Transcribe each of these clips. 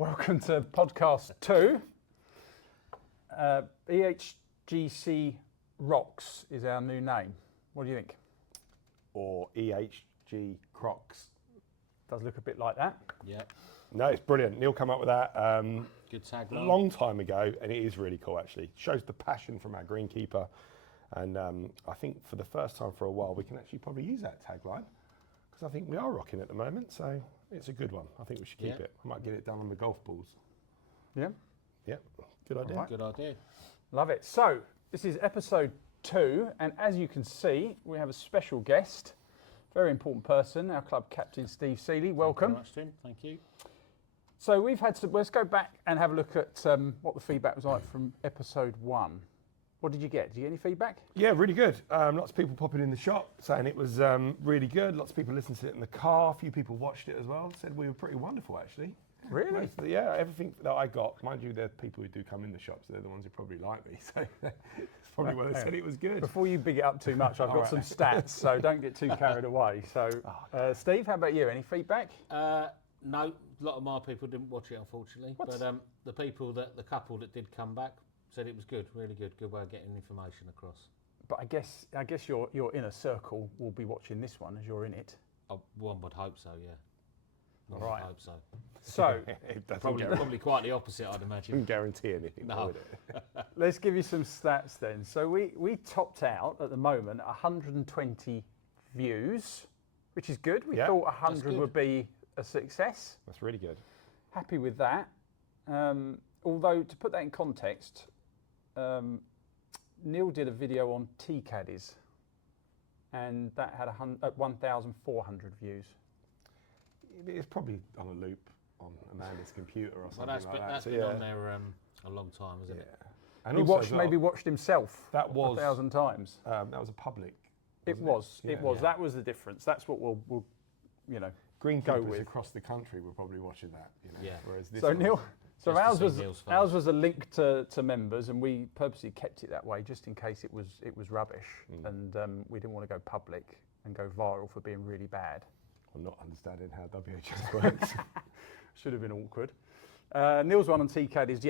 Welcome to podcast 2. EHGC Rocks is our new name. What do you think? Or EHG Rocks. Does look a bit like that. Yeah. No, it's brilliant. Neil came up with that Good a tagline. long time ago, and it is really cool actually. Shows the passion from our greenkeeper, and I think for the first time for a while we can actually probably use that tagline because I think we are rocking at the moment, so it's a good one. I think we should keep it. I might get it done on the golf balls. Yeah. Yep, good idea. Right. Good idea. Love it. So, this is episode 2, and as you can see, we have a special guest, very important person, our club captain, Steve Seeley. Welcome. Thank you very much, Tim. Thank you. So, we've had some, let's go back and have a look at what the feedback was like from episode 1. What did you get? Did you get any feedback? Yeah, really good. Lots of people popping in the shop saying it was really good. Lots of people listened to it in the car. A few people watched it as well. Said we were pretty wonderful, actually. Really? Yeah, everything that I got. Mind you, there are people who do come in the shops. They're the ones who probably like me. So it's probably why they said it was good. Before you big it up too much, I've got some stats, so don't get too carried away. So, Steve, how about you? Any feedback? No, a lot of my people didn't watch it, unfortunately. What? But the couple that did come back said it was good, really good. Good way of getting information across. But I guess your inner circle will be watching this one as you're in it. One would hope so, yeah. One Right. would hope so. So, It doesn't Probably quite the opposite, I'd imagine. guarantee anything. No. Would it? let's give you some stats then. So we topped out at the moment 120 views, which is good. We Yeah, thought that's 100 good. would be a success. That's really good. Happy with that. Although, to put that in context, Neil did a video on tea caddies, and that had 1,400 views. It's probably on a loop on Amanda's computer or Well, something that's like that. that's So, been yeah. on there a long time, isn't Yeah. it? And He also watched, as well, maybe watched himself that was 1,000 times. that was a public. It wasn't was. It Yeah. was. Yeah. That was the difference. That's what we'll go Greenkeepers with. across the country were probably watching that. You know, Yeah. Whereas this So one- Neil, so Just to ours see was Neil's face. ours was a link to members, and we purposely kept it that way just in case it was rubbish, and we didn't want to go public and go viral for being really bad. I'm not understanding how WHS works. Should have been awkward. Neil's one on tea caddies,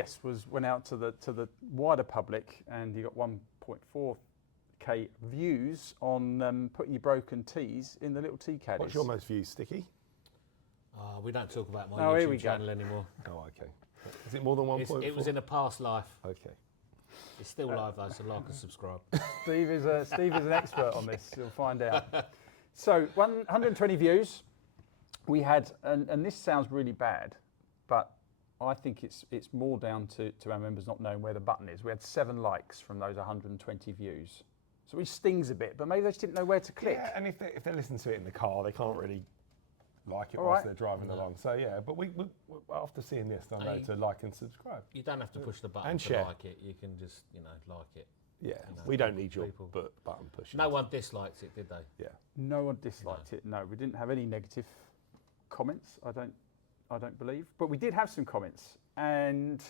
went out to the wider public, and he got 1.4k views on putting your broken teas in the little tea caddies. What's your most views, Sticky? We don't talk about my Oh, here we YouTube go. channel anymore. Oh, okay. Is it more than 1.4? It was in a past life. Okay. It's still live though, so like and subscribe. Steve is an expert on this. You'll find out. So 120 views. We had, and this sounds really bad, but I think it's more down to our members not knowing where the button is. We had 7 likes from those 120 views, so which stings a bit. But maybe they just didn't know where to click. Yeah, and if they listen to it in the car, they can't really like it All whilst right. they're driving along. So yeah, but we after seeing this, they'll know to like and subscribe. You don't have to push the button And to share. like it. You can just, like it. Yeah, know, we don't need your people. button pushing. No one disliked it, did they? Yeah. No one disliked it. No, we didn't have any negative comments. I don't believe, but we did have some comments, and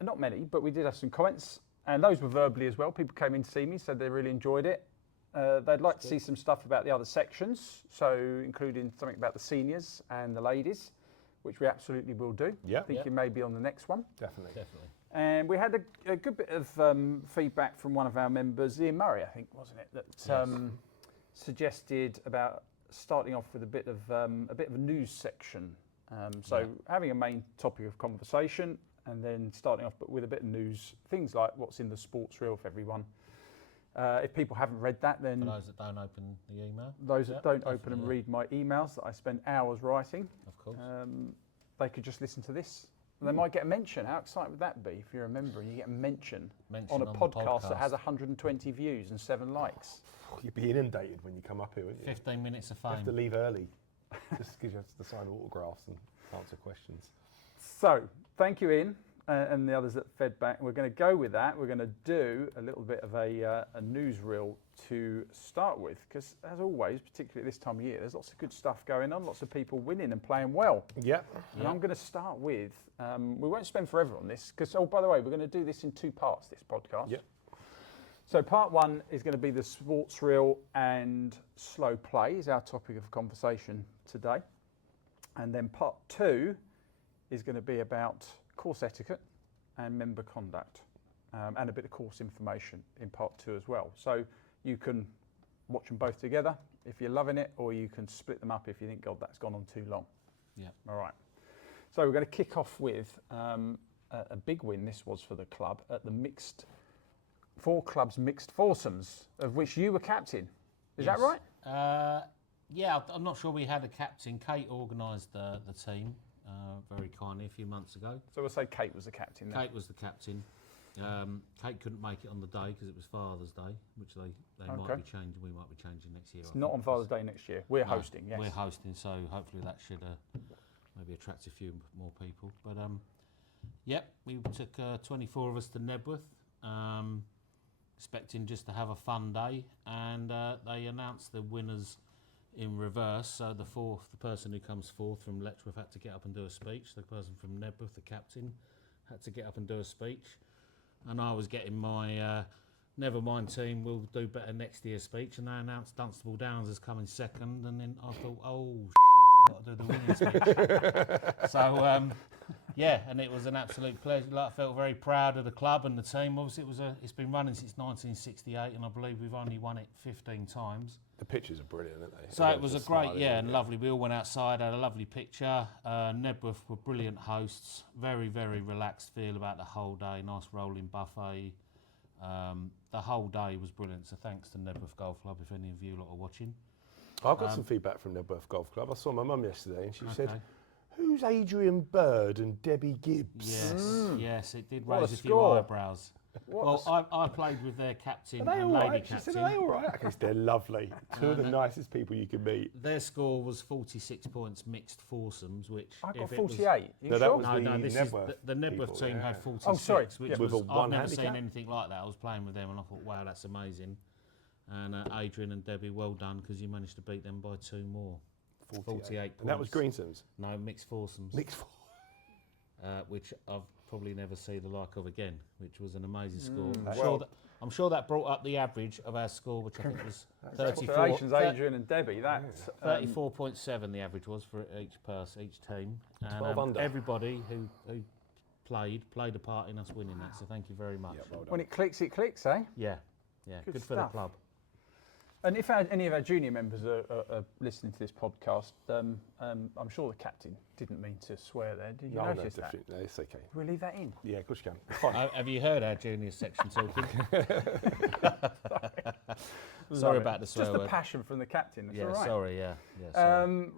not many, but we did have some comments, and those were verbally as well. People came in to see me, said they really enjoyed it. They'd like to see some stuff about the other sections, so including something about the seniors and the ladies, which we absolutely will do. Yeah. Thinking maybe on the next one. Definitely. Definitely. And we had a good bit of feedback from one of our members, Ian Murray, I think, wasn't it, that suggested about starting off with a bit of a news section. Having a main topic of conversation, and then starting off with a bit of news, things like what's in the Sportsreel for everyone. If people haven't read that, then For those that don't open the email. those that don't open and definitely. read my emails that I spend hours writing, Of course. they could just listen to this. And they might get a mention. How exciting would that be if you're a member and you get a mention on a the podcast that has 120 views and 7 likes? You'd be inundated when you come up here, wouldn't you? 15 minutes of You have to fame. leave early, just because you have to sign autographs and answer questions. So, thank you, Ian, and the others that fed back. We're going to go with that. We're going to do a little bit of a newsreel to start with, because as always, particularly at this time of year, there's lots of good stuff going on, lots of people winning and playing well. Yeah. And I'm going to start with, we won't spend forever on this, because, oh, by the way, we're going to do this in 2 parts, this podcast. Yep. So part 1 is going to be the Sportsreel and slow play is our topic of conversation today. And then part 2 is going to be about course etiquette and member conduct, and a bit of course information in part 2 as well. So you can watch them both together if you're loving it, or you can split them up if you think, God, that's gone on too long. Yeah. All right. So we're going to kick off with a big win. This was for the club at the 4 clubs mixed foursomes, of which you were captain. Is that right? Yeah, I'm not sure we had a captain. Kate organised the team very kindly a few months ago. So we'll say Kate was the captain then. Kate was the captain. Kate couldn't make it on the day because it was Father's Day, which they might be changing. We might be changing next year. It's not on Father's Day next year. We're hosting, yes. We're hosting, so hopefully that should maybe attract a few more people. But we took 24 of us to Nebworth, expecting just to have a fun day, and they announced the winners in reverse. So the person who comes fourth from Letchworth had to get up and do a speech. The person from Nebworth, the captain, had to get up and do a speech. And I was getting my never mind team, we'll do better next year speech. And they announced Dunstable Downs as coming second. And then I thought, oh, shit, I've got to do the winning speech. So, and it was an absolute pleasure. I felt very proud of the club and the team. Obviously, it's been running since 1968, and I believe we've only won it 15 times. The pictures are brilliant, aren't they? So it was a great, and lovely. We all went outside, had a lovely picture. Nebworth were brilliant hosts. Very, very relaxed feel about the whole day. Nice rolling buffet. The whole day was brilliant. So thanks to Nebworth Golf Club, if any of you lot are watching. I've got some feedback from Nebworth Golf Club. I saw my mum yesterday, and she said, "Who's Adrian Bird and Debbie Gibbs?" Yes, it did What raise a a few score. eyebrows. I played with their captain Are they and all lady right? She captain. said, "Are they all right?" Okay, they're lovely. Two of the nicest people you could meet. Their score was 46 points mixed foursomes, which I got if it 48. You No, that sure? was No, this is Nebworth the Nebworth people, team yeah. had 46, Oh, sorry. which Yeah. With was, a I've one never seen handicap? anything like that. I was playing with them and I thought, wow, that's amazing. And Adrian and Debbie, well done, because you managed to beat them by 2 more. 48 points. And that was Greensomes. No, mixed foursomes. Which I've probably never see the like of again, which was an amazing score. I'm sure that brought up the average of our score, which I think was 34. Congratulations, Adrian and Debbie. That's 34.7 the average was for each team. And 12 under. everybody who played a part in us winning that, so thank you very much. Yeah, well done. when it clicks, eh? Yeah, good for the stuff. club. And if any of our junior members are listening to this podcast, I'm sure the captain didn't mean to swear there. Did you notice that? No, it's okay. Will we leave that in? Yeah, of course you can. It's fine. Have you heard our junior section talking? Love Sorry it. about the swear Just the word. passion from the captain. That's Yeah, all right. sorry, yeah. Sorry.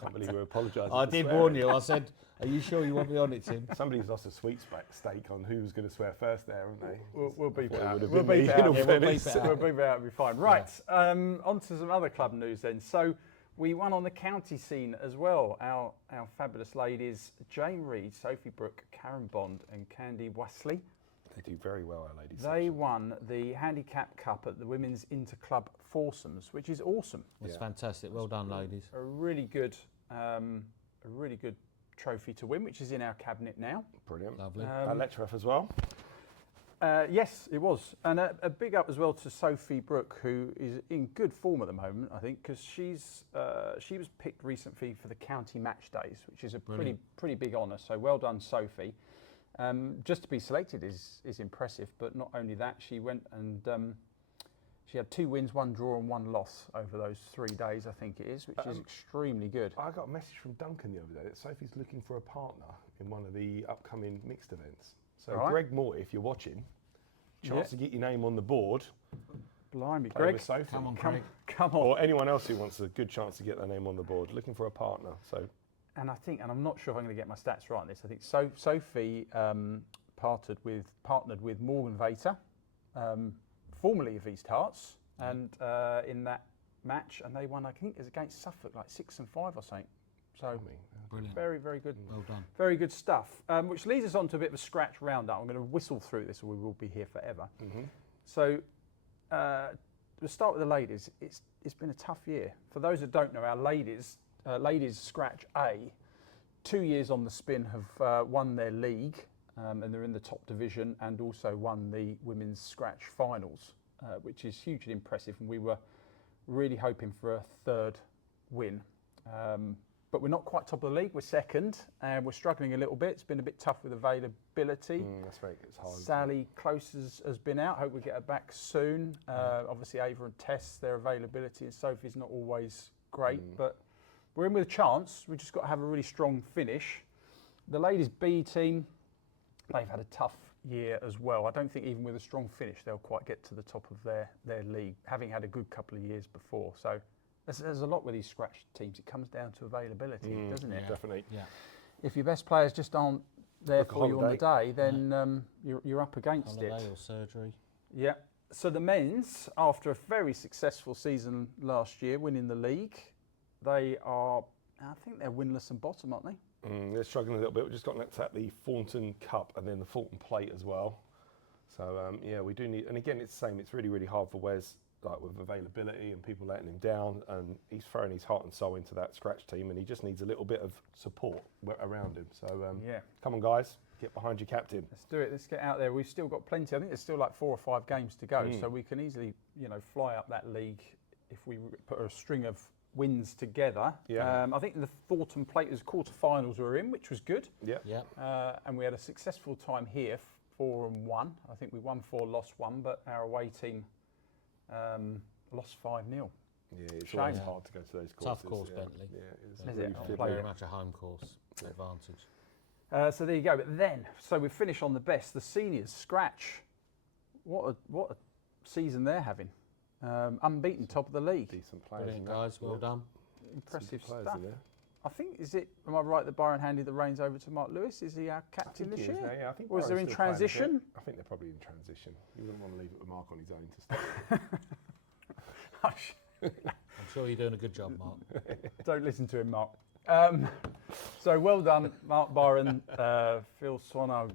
Can't believe we're apologising. I for did swearing. warn you. I said, are you sure you want me on it, Tim? Somebody's lost a sweet stake on who was going to swear first there, haven't they? We'll beep it Thought it out. would have We'll been beep me, it in out. all Yeah, we'll fairness. beep it out. We'll beep it out. It'll be fine. Right. On to some other club news then. So we won on the county scene as well. Our fabulous ladies, Jane Reed, Sophie Brooke, Karen Bond and Candy Wesley. They do very well, our ladies. They won the Handicap Cup at the Women's Interclub Foursomes, which is awesome. It's fantastic. Well done, ladies. A really good trophy to win, which is in our cabinet now. Brilliant. Lovely. At Letchworth as well. Yes, it was. And a big up as well to Sophie Brooke, who is in good form at the moment, I think, because she was picked recently for the county match days, which is a pretty big honour. So well done, Sophie. Just to be selected is impressive, but not only that, she went and she had 2 wins, 1 draw and 1 loss over those 3 days, I think it is, which is extremely good. I got a message from Duncan the other day that Sophie's looking for a partner in one of the upcoming mixed events. So Right. Greg Moore, if you're watching, chance to get your name on the board. Blimey, Play Greg, with Sophie. Come on, Craig. come on. Or anyone else who wants a good chance to get their name on the board, looking for a partner. So And I'm not sure if I'm going to get my stats right on this. I think Sophie partnered with Morgan Vater, formerly of East Hearts, and in that match, and they won. I think it was against Suffolk, like 6-5 or something. So Brilliant. very, very good. Well done. Very good stuff. Which leads us on to a bit of a scratch roundup. I'm going to whistle through this, or we will be here forever. So we'll start with the ladies. It's been a tough year. For those that don't know, our ladies Scratch A, 2 years on the spin, have won their league, and they're in the top division, and also won the women's Scratch finals, which is hugely impressive. And we were really hoping for a 3rd win, but we're not quite top of the league. We're second, and we're struggling a little bit. It's been a bit tough with availability. That's right. It's hard. Sally Close has been out. Hope we get her back soon. Obviously, Ava and Tess, their availability, and Sophie's not always great, but we're in with a chance. We've just got to have a really strong finish. The ladies B team, they've had a tough year as well. I don't think even with a strong finish they'll quite get to the top of their league, having had a good couple of years before. So there's a lot with these scratch teams. It comes down to availability, doesn't it? Definitely. Yeah. If your best players just aren't there Like a for you on the holiday. day, then you're up against it. Holiday or surgery. Yeah. So the men's, after a very successful season last year, winning the league, I think they're winless and bottom, aren't they? They're struggling a little bit. We've just got knocked at the Thornton Cup and then the Thornton Plate as well. So we do need, and again, it's the same. It's really, really hard for Wes, like with availability and people letting him down, and he's throwing his heart and soul into that scratch team, and he just needs a little bit of support around him. So come on, guys, get behind your captain. Let's do it. Let's get out there. We've still got plenty. I think there's still like 4 or 5 games to go, so we can easily, fly up that league if we put a string of wins together. Yeah. I think the Thornton Platers quarterfinals were in, which was good. Yeah. Yeah. And we had a successful time here, 4-1. I think we won 4, lost 1, but our away team lost 5-0. Yeah, it's Shame. always hard to go to those courses. Tough course, yeah. Bentley. Yeah, it is. Is Really it? fiddly. Play Very it. much a home course advantage. So there you go. But then, so we finish on the best. The seniors, scratch. What a season they're having. Unbeaten, top of the league. Decent players. Brilliant, in that. guys. Well done. Impressive Some good players stuff. in there. I think, am I right that Byron handed the reins over to Mark Lewis? Is he our captain this He is year? now, yeah, I think Or is there Byron's in still playing a bit. transition? I think they're probably in transition. You wouldn't want to leave it with Mark on his own to start. I'm sure you're doing a good job, Mark. Don't listen to him, Mark. So well done, Mark Byron, Phil Swan, I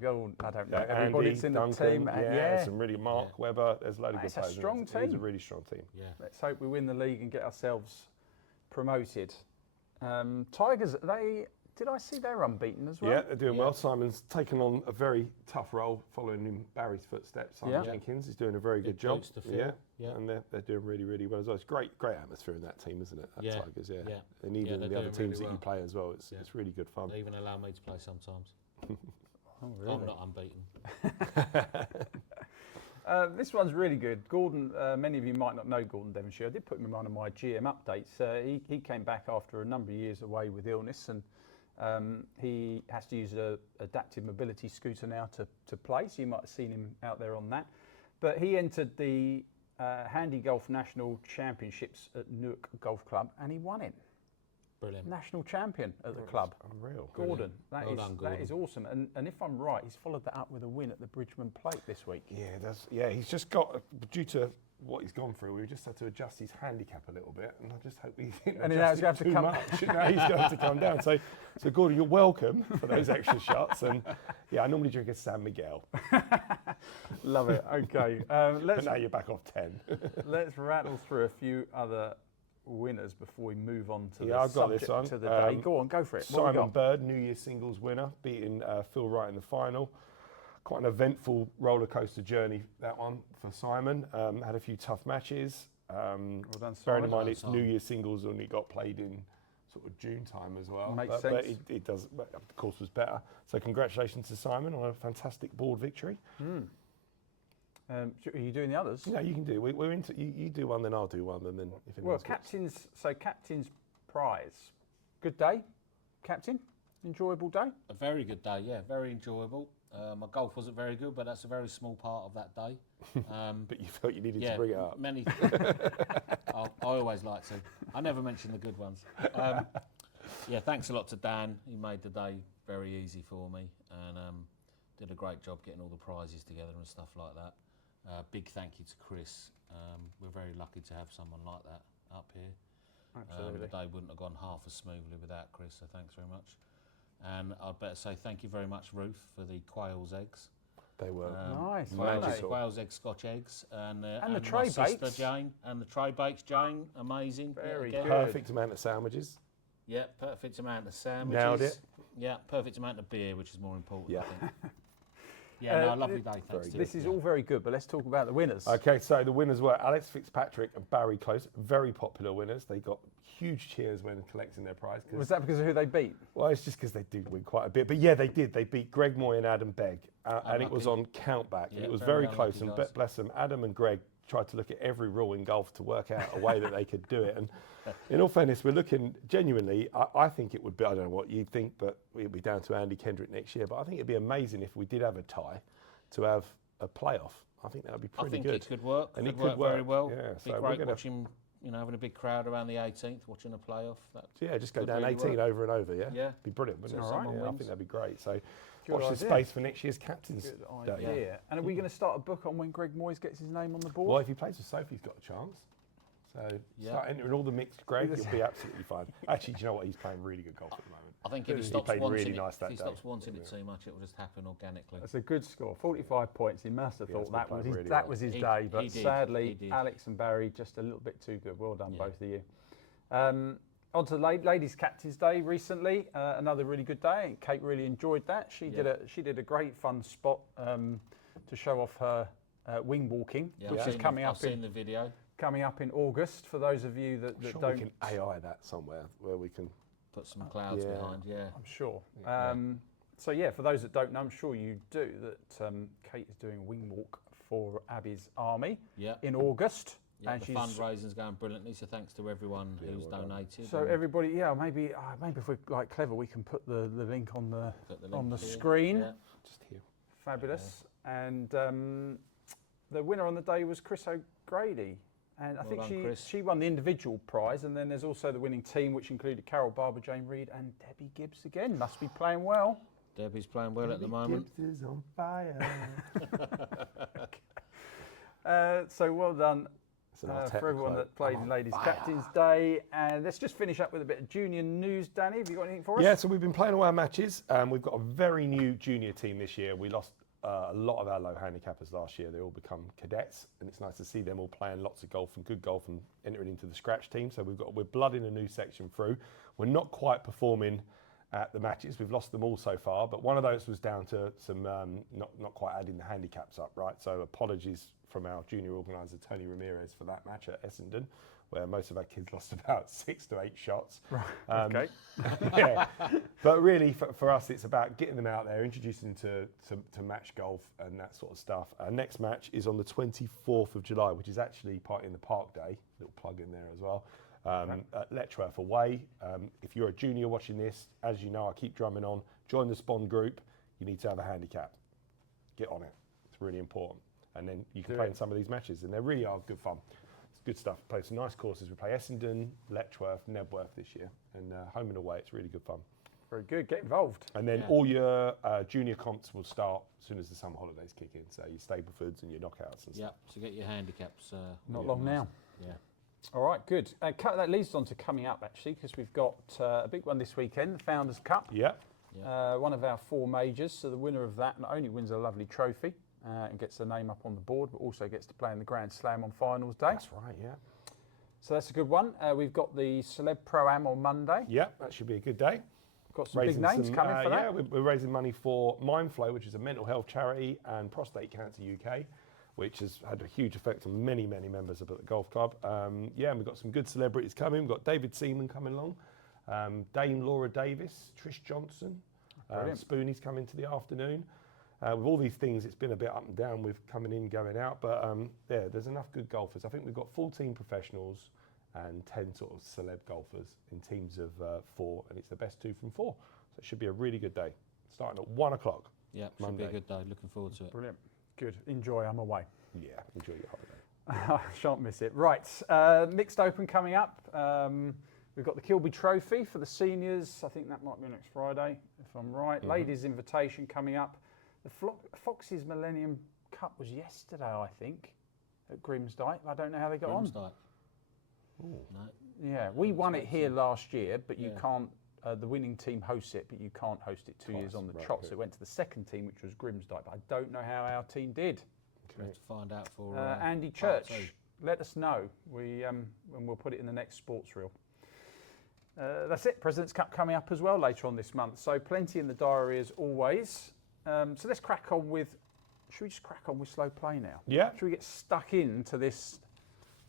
don't know. Everybody's in the Duncan, team. Yeah, some really Mark Yeah. Webber. There's a load of good It's a players. in strong it. It is a team. really strong team. Yeah. Let's hope we win the league and get ourselves promoted. Tigers, did I see they're unbeaten as well? Yeah, they're doing Yeah. well. Simon's taken on a very tough role following in Barry's footsteps. Simon Yeah. Jenkins is doing a very Big good job. boots to fill. Yeah. And they're doing really, really well as well. It's great atmosphere in that team, isn't it? At Yeah. Tigers, yeah. Yeah. And even Yeah, the they're other doing teams really that you well. play as well, it's Yeah. it's really good fun. They even allow me to play sometimes. Oh, really? I'm not unbeaten. This one's really good. Gordon, many of you might not know Gordon Devonshire. I did put him in one of my GM updates. He came back after a number of years away with illness, and he has to use a adaptive mobility scooter now to play, so you might have seen him out there on that. But he entered the Handy Golf National Championships at Newark Golf Club, and he won it. Brilliant. National champion at the club. Unreal. Gordon, that Well is done, that is awesome. And if I'm right, he's followed that up with a win at the Bridgman Plate this week. Yeah, he's just got, due to what he's gone through, we just had to adjust his handicap a little bit, and I just hope he didn't And now adjust he's gonna have it to too come- much. Now he's going to have to come down. So Gordon, you're welcome for those extra shots. And yeah, I normally drink a San Miguel, Love it. Okay, but let's now you're back off 10. let's rattle through a few other winners before we move on to Yeah, the I've got subject this one. to the day. Go on, go for it. What we Simon got? Bird, New Year's singles winner, beating Phil Wright in the final. Quite an eventful roller coaster journey, that one for Simon. Had a few tough matches. Well done, Bearing in Simon. mind it's Simon. New Year's singles only got played in sort of June time as well. Makes but sense. it does. But the course was better. So congratulations to Simon on a fantastic board victory. Are you doing the others? No, you can do. We're into. You do one, then I'll do one, and then if anyone Well, else gets- captain's prize. Good day, captain. Enjoyable day. A very good day, yeah, very enjoyable. My golf wasn't very good, but that's a very small part of that day. But you felt you needed Yeah, to bring it up. many. I always like to. I never mention the good ones. Yeah, thanks a lot to Dan. He made the day very easy for me and did a great job getting all the prizes together and stuff like that. Big thank you to Chris. We're very lucky to have someone like that up here. Absolutely. The day wouldn't have gone half as smoothly without Chris, so thanks very much. And I'd better say thank you very much, Ruth, for the quail's eggs. They were. Nice, Quail's, weren't they? quail's egg Scotch eggs. And the my tray sister bakes. Jane. And the tray bakes, Jane. Amazing. Very again. good. Perfect amount of sandwiches. Yeah, perfect amount of sandwiches. Nailed it. Yeah, perfect amount of beer, which is more important, Yeah. I think. Yeah, no, lovely day. Thanks. to you. This is all very good, but let's talk about the winners. Okay, so the winners were Alex Fitzpatrick and Barry Close, very popular winners. They got huge cheers when collecting their prize. Was that because of who they beat? Well, it's just because they did win quite a bit. But yeah, they did. They beat Greg Moy and Adam Begg. And it was on countback. Yeah, and it was very very close. unlucky And guys. bless them, Adam and Greg tried to look at every rule in golf to work out a way that they could do it. And in all fairness, we're looking genuinely, I think it would be, I don't know what you think, but it would be down to Andy Kendrick next year. But I think it'd be amazing if we did have a tie to have a playoff. I think that would be pretty good. I think it could work. And It it could could work very work. well. Yeah, Be so we're great gonna- watching, having a big crowd around the 18th, watching a playoff. That So yeah, just go could down really 18 work. over and over, yeah? Yeah. Be brilliant, wouldn't it? So someone I wins. think that'd be great. So Good watch the idea. space for next year's captain's Good day. idea. And are we going to start a book on when Greg Moyes gets his name on the board? Well, if he plays with Sophie, he's got a chance. So start entering all the mixed Greg, you'll be absolutely fine. Actually, do you know what? He's playing really good golf at the moment. I think if he He stops played wanting really it, nice if that he day. stops wanting it too much, it will just happen organically. That's a good score. 45 points. He must have He thought has that been was playing his, really that well. was his He- day, he but did, sadly, he did. Alex and Barry just a little bit too good. Well done, Yeah. both of you. On to Ladies Captain's Day recently. Another really good day. And Kate really enjoyed that. She did a great fun spot to show off her wing walking, Yeah, which I've is seen coming I've up seen in the video. August. For those of you that Sure, don't, we can AI that somewhere where we can. Put some clouds Yeah. behind. Yeah. I'm sure. Yeah. So yeah, for those that don't know, I'm sure you do, that Kate is doing a wing walk for Abby's Army Yeah. in August. Yeah, and the she's fundraising's going brilliantly, so thanks to everyone who's well done. donated. so and everybody, maybe if we're like clever, we can put the link on the put the on link the here. screen. Yeah. Just here. Fabulous. And the winner on the day was Chris O'Grady. And I Well think done, Chris. she won the individual prize, and then there's also the winning team, which included Carol Barber, Jane Reed, and Debbie Gibbs again. Must be playing well. Debbie's playing well at the moment. Gibbs is on fire. So well done It's an Arteta for everyone quote. that played I'm in on Ladies fire. Captain's Day. And let's just finish up with a bit of junior news. Danny, have you got anything for us? Yeah, so we've been playing all our matches. We've got a very new junior team this year. We lost a lot of our low handicappers last year. They all become cadets, and it's nice to see them all playing lots of golf and good golf and entering into the scratch team. So we're blooding a new section through. We're not quite performing at the matches. We've lost them all so far, but one of those was down to some not quite adding the handicaps up, right? So apologies from our junior organiser Tony Ramirez for that match at Essendon, where most of our kids lost about 6 to 8 shots. Right. Okay. Yeah, but really for us, it's about getting them out there, introducing them to match golf and that sort of stuff. Our next match is on the 24th of July, which is actually Party in the Park Day. Little plug in there as well. At Letchworth away. If you're a junior watching this, as you know, I keep drumming on, join the Spawn group. You need to have a handicap. Get on it. It's really important. And then you can play in some of these matches, and they really are good fun. It's good stuff. Play some nice courses. We play Essendon, Letchworth, Nebworth this year, and home and away. It's really good fun. Very good. Get involved. And then all your junior comps will start as soon as the summer holidays kick in. So your Staplefords and your knockouts and Yeah. stuff. So get your handicaps. Not long now. Yeah. All right, good. That leads on to coming up, actually, because we've got a big one this weekend, the Founders Cup. Yeah. One of our 4 majors. So the winner of that not only wins a lovely trophy and gets the name up on the board, but also gets to play in the Grand Slam on finals day. That's right, yeah. So that's a good one. We've got the Celeb Pro-Am on Monday. Yeah, that should be a good day. Got some big names coming for that. Yeah, we're raising money for Mindflow, which is a mental health charity, and Prostate Cancer UK, which has had a huge effect on many, many members up at the golf club. And we've got some good celebrities coming. We've got David Seaman coming along, Dame Laura Davis, Trish Johnson, Spoonie's coming to the afternoon. With all these things, it's been a bit up and down with coming in, going out, but there's enough good golfers. I think we've got 14 professionals and 10 sort of celeb golfers in teams of 4, and it's the best 2 from 4. So it should be a really good day, starting at 1 o'clock. Yeah, should Monday. be a good day. Looking forward to it. Brilliant. Good. Enjoy. I'm away. Yeah, enjoy your holiday. I shan't miss it. Right, Mixed Open coming up. We've got the Kilby Trophy for the seniors. I think that might be next Friday, if I'm right. Ladies' Invitation coming up. The Foxes Millennium Cup was yesterday, I think, at Grimsdyke. I don't know how they got on. Grimsdyke. No. Yeah, we won it here last year, but you Yeah. can't. The winning team hosts it, but you can't host it 2 years on the right, trot. okay. So it went to the second team, which was Grimsdyke. But I don't know how our team did. We have to find out for Andy part Church, 2. let us know. And we'll put it in the next sports reel. That's it. President's Cup coming up as well later on this month. So plenty in the diary as always. So let's crack on with should we just crack on with slow play now? Yeah. Should we get stuck into this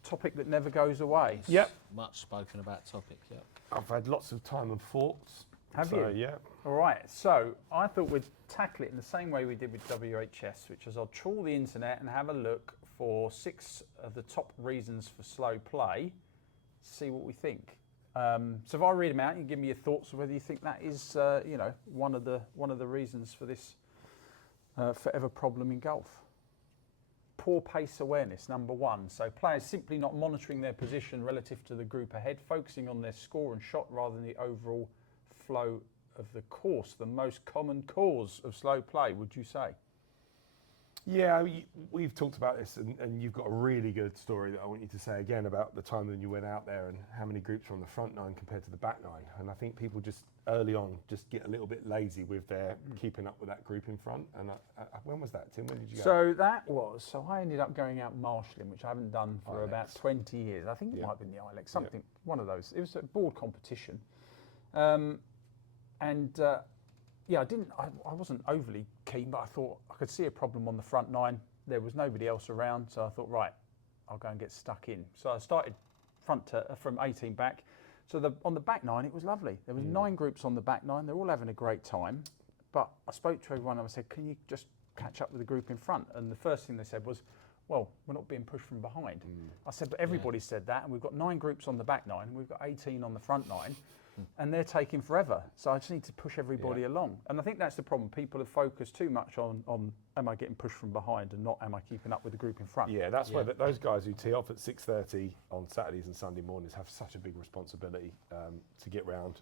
topic that never goes away? It's Yep. Much spoken about topic. Yep. I've had lots of time and thoughts. Have you? Yeah. All right, so I thought we'd tackle it in the same way we did with WHS, which is I'll trawl the internet and have a look for 6 of the top reasons for slow play, see what we think. So if I read them out, you give me your thoughts on whether you think that is, one of the reasons for this forever problem in golf. Poor pace awareness, number 1. So players simply not monitoring their position relative to the group ahead, focusing on their score and shot rather than the overall flow of the course. The most common cause of slow play, would you say? Yeah, we've talked about this, and you've got a really good story that I want you to say again about the time when you went out there and how many groups were on the front 9 compared to the back 9. And I think people just early on just get a little bit lazy with their keeping up with that group in front. And when was that, Tim? When did you go? So I ended up going out marshalling, which I haven't done for about 20 years. I think it might have been the ILEX, something, one of those. It was a board competition. I wasn't overly keen, but I thought I could see a problem on the front 9. There was nobody else around, so I thought, right, I'll go and get stuck in. So I started from 18 back. So on the back 9, it was lovely. There was 9 groups on the back 9. They're all having a great time. But I spoke to everyone and I said, can you just catch up with the group in front? And the first thing they said was, well, we're not being pushed from behind. I said, but everybody said that, and we've got 9 groups on the back 9, and we've got 18 on the front 9. And they're taking forever. So I just need to push everybody along. And I think that's the problem. People have focused too much on am I getting pushed from behind and not am I keeping up with the group in front. Yeah, that's why those guys who tee off at 6:30 on Saturdays and Sunday mornings have such a big responsibility to get round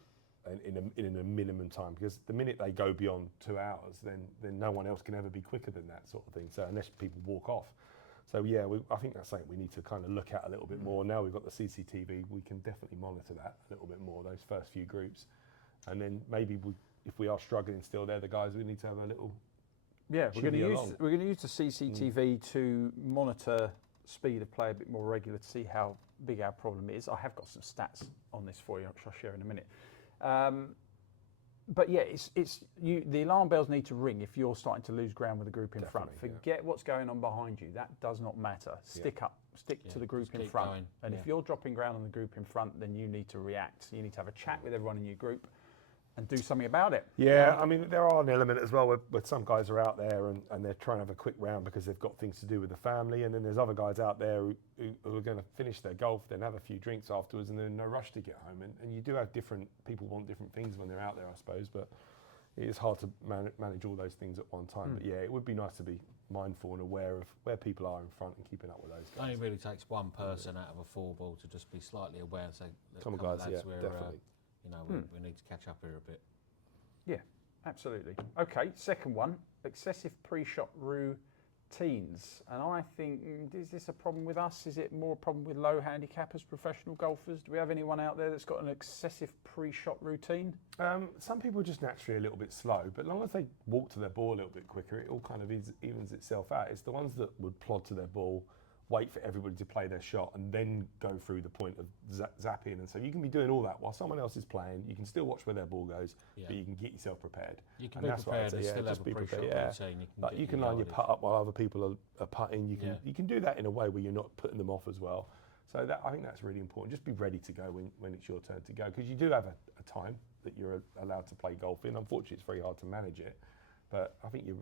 in a minimum time, because the minute they go beyond 2 hours, then no one else can ever be quicker than that sort of thing. So unless people walk off. So yeah, I think that's something we need to kind of look at a little bit more. Now we've got the CCTV, we can definitely monitor that a little bit more, those first few groups. And then maybe if we are struggling still, they're the guys we need to have a little... Yeah, we're going to use the CCTV to monitor speed of play a bit more regular to see how big our problem is. I have got some stats on this for you, which I'll share in a minute. But yeah, the alarm bells need to ring if you're starting to lose ground with the group in front. Forget what's going on behind you. That does not matter. Stick to the group in front. Going. And if you're dropping ground on the group in front, then you need to react. You need to have a chat with everyone in your group and do something about it. Yeah, I mean, there are an element as well where some guys are out there and they're trying to have a quick round because they've got things to do with the family, and then there's other guys out there who are going to finish their golf, then have a few drinks afterwards, and they're in no rush to get home. And you do have people want different things when they're out there, I suppose, but it is hard to manage all those things at one time. But yeah, it would be nice to be mindful and aware of where people are in front and keeping up with those guys. It only really takes one person out of a 4-ball to just be slightly aware and say, Come on, guys, yeah, definitely. We need to catch up here a bit. Yeah, absolutely. Okay, second one, excessive pre-shot routines. And I think, is this a problem with us? Is it more a problem with low handicappers, professional golfers? Do we have anyone out there that's got an excessive pre-shot routine? Some people are just naturally a little bit slow, but as long as they walk to their ball a little bit quicker, it all kind of evens itself out. It's the ones that would plod to their ball, wait for everybody to play their shot, and then go through the point of zapping. And so you can be doing all that while someone else is playing. You can still watch where their ball goes, but you can get yourself prepared. You can be prepared and still have a pre-shot routine. You can line your putt up while other people are putting. You can do that in a way where you're not putting them off as well. So I think that's really important. Just be ready to go when it's your turn to go, because you do have a time that you're allowed to play golf in. Unfortunately, it's very hard to manage it, but I think you're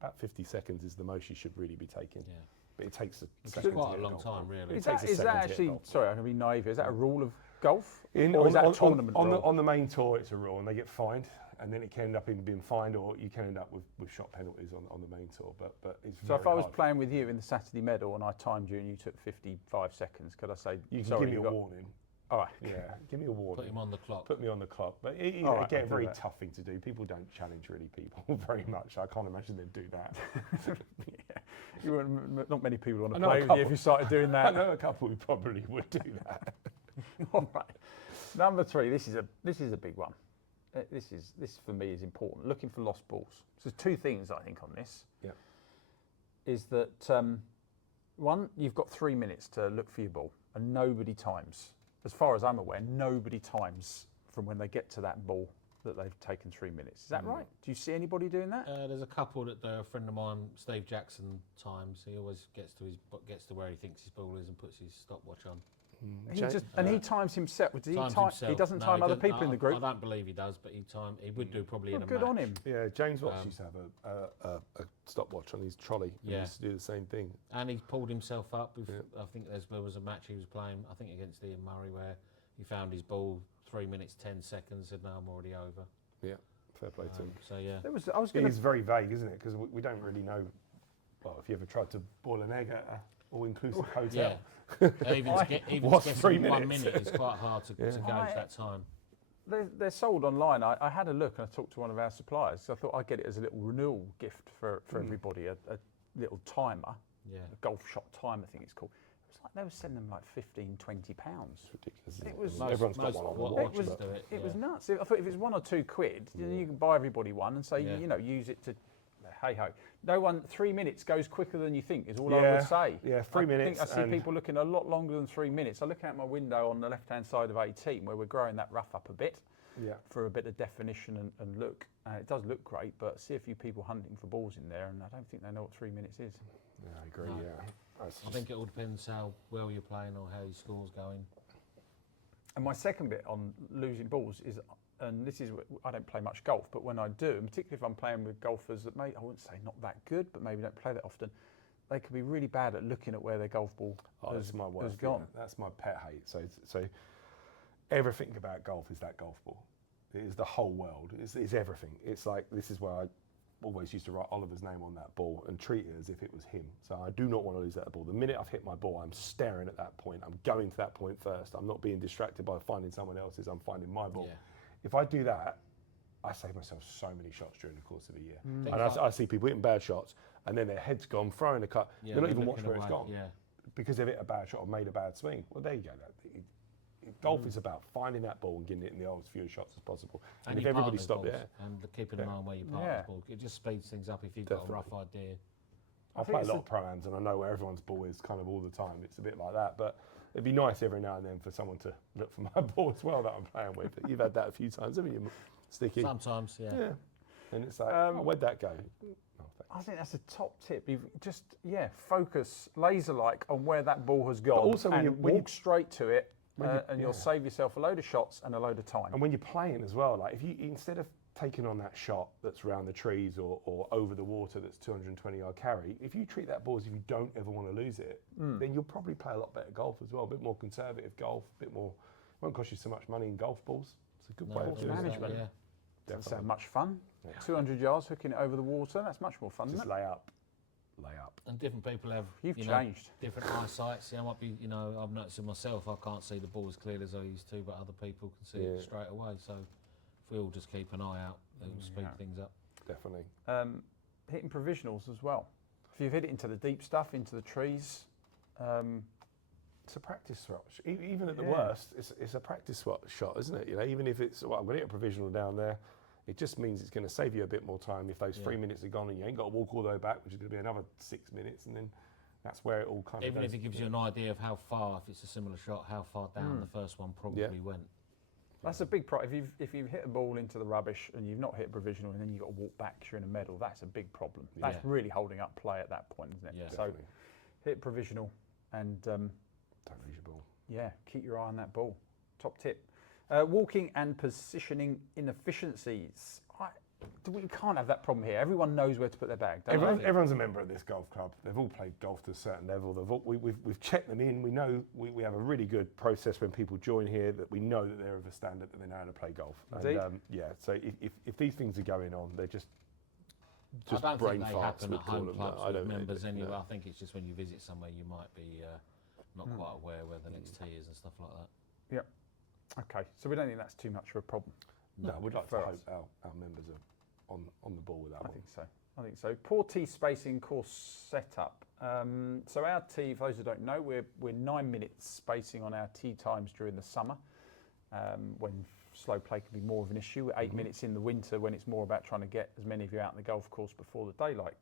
about 50 seconds is the most you should really be taking. Yeah. But it takes quite a long time, really. Is that actually, sorry, I'm going to be naive, is that a rule of golf? Or is that a tournament rule? On the main tour, it's a rule, and they get fined, and then it can end up in being fined, or you can end up with shot penalties on the main tour. But it's so if I was playing with you in the Saturday medal and I timed you and you took 55 seconds, could I say, you can give me a warning? All right. Yeah, give me a warning. Put him on the clock. Put me on the clock. But again, a very tough thing to do. People don't challenge really people very much. I can't imagine they'd do that. Not many people want to play with you if you started doing that. I know a couple who probably would do that. All right. Number 3. This is a big one. This for me is important. Looking for lost balls. So there's 2 things I think on this. Yeah. Is that one, you've got 3 minutes to look for your ball, and nobody times. As far as I'm aware, nobody times from when they get to that ball that they've taken 3 minutes. Is that right? Do you see anybody doing that? There's a couple that do. A friend of mine, Steve Jackson, times. He always gets to where he thinks his ball is and puts his stopwatch on. He times himself. He Himself. doesn't No, time he other doesn't. people in the group. I don't believe he does, but he would do probably in a Good match. on him. Yeah, James Watts used to have a stopwatch on his trolley. He Yeah. used to do the same thing. And he pulled himself up. I think there was a match he was playing, I think against Ian Murray, where he found his ball 3 minutes, 10 seconds, said, no, I'm already over. Yeah, fair play to him. So, yeah. It's very vague, isn't it? Because we don't really know, well, if you ever tried to boil an egg at an all-inclusive hotel. Even to get 3 1 minutes? minute, it's quite hard to gauge that time. They're sold online. I had a look and I talked to one of our suppliers. So I thought I'd get it as a little renewal gift for everybody, a little timer, Yeah. a golf shot timer, I think it's called. It was like they were sending them like £15, £20. It's ridiculous. It was- Everyone's got one on the watch. It was nuts. I thought if it was £1 or £2, then you can buy everybody one and say, Yeah. use it to, hey ho. No one, 3 minutes goes quicker than you think is all I would say. Yeah, 3 minutes. I see people looking a lot longer than 3 minutes. I look out my window on the left-hand side of 18 where we're growing that rough up a bit for a bit of definition and look. It does look great, but I see a few people hunting for balls in there and I don't think they know what 3 minutes is. Yeah, I agree, No. yeah. I think it all depends how well you're playing or how your score's going. And my second bit on losing balls is, and this is, I don't play much golf, but when I do, and particularly if I'm playing with golfers that I wouldn't say not that good, but maybe don't play that often, they can be really bad at looking at where their golf ball has gone. That's my pet hate. So everything about golf is that golf ball. It is the whole world. It's everything. It's like, this is where I always used to write Oliver's name on that ball and treat it as if it was him. So I do not want to lose that ball. The minute I've hit my ball, I'm staring at that point. I'm going to that point first. I'm not being distracted by finding someone else's. I'm finding my ball. Yeah. If I do that, I save myself so many shots during the course of a year. And I see people hitting bad shots and then their head's gone, throwing the cut. Yeah, they're not they're even watching where looking it's away, gone. yeah. Because they've hit a bad shot or made a bad swing. Well, there you go. Golf is about finding that ball and getting it in the as few shots as possible. And if your everybody partner's stopped, balls, and keeping an eye on where your partner's ball, it just speeds things up if you've got a rough idea. I play a lot of pro-ams and I know where everyone's ball is kind of all the time. It's a bit like that, but it'd be nice every now and then for someone to look for my ball as well that I'm playing with. You've had that a few times, haven't you, Sticky? Sometimes, yeah. And it's like, where'd that go? I think that's a top tip. You've just, focus laser-like on where that ball has gone. But also when you walk straight to it, and you'll save yourself a load of shots and a load of time. And when you're playing as well, like if you, instead of taking on that shot that's around the trees or over the water that's 220-yard carry, if you treat that ball as if you don't ever want to lose it, then you'll probably play a lot better golf as well, a bit more conservative golf, a bit more, won't cost you so much money in golf balls. It's a good way of doing management. it. Doesn't sound much fun. 200 yards hooking it over the water, that's much more fun, Just isn't it? lay up. And different people have changed. Different eyesights. I might be, I've noticed in myself, I can't see the ball as clearly as I used to, but other people can see it straight away. So if we all just keep an eye out, it'll speed things up. Definitely. Hitting provisionals as well. If you've hit it into the deep stuff, into the trees, it's a practice shot. Even at the worst, it's a practice shot, isn't it? Even if it's, I'm going to hit a provisional down there, it just means it's going to save you a bit more time if those 3 minutes are gone and you ain't got to walk all the way back, which is going to be another 6 minutes, and then that's where it all kind of Even goes. if it gives you an idea of how far, if it's a similar shot, how far down the first one probably went. That's a big problem. If you've hit a ball into the rubbish and you've not hit a provisional and then you've got to walk back because you're in a medal, that's a big problem. That's really holding up play at that point, isn't it? Yeah, so hit provisional and don't lose your ball. Yeah, keep your eye on that ball. Top tip. Walking and positioning inefficiencies. We can't have that problem here. Everyone knows where to put their bag. Everyone's a member of this golf club. They've all played golf to a certain level. We've checked them in. We know we have a really good process when people join here that we know that they're of a standard that they know how to play golf. Indeed. And, so if these things are going on, they're just I don't brain think they farts. happen at home clubs with members no. anyway. I think it's just when you visit somewhere you might be not quite aware where the next tee is and stuff like that. Yep. Okay, so we don't think that's too much of a problem. No, we'd like to hope our members are on the ball with that one. I think so. Poor tee spacing, course setup. So our tee, for those who don't know, we're 9 minutes spacing on our tee times during the summer, when slow play can be more of an issue. We're 8 minutes in the winter when it's more about trying to get as many of you out on the golf course before the daylight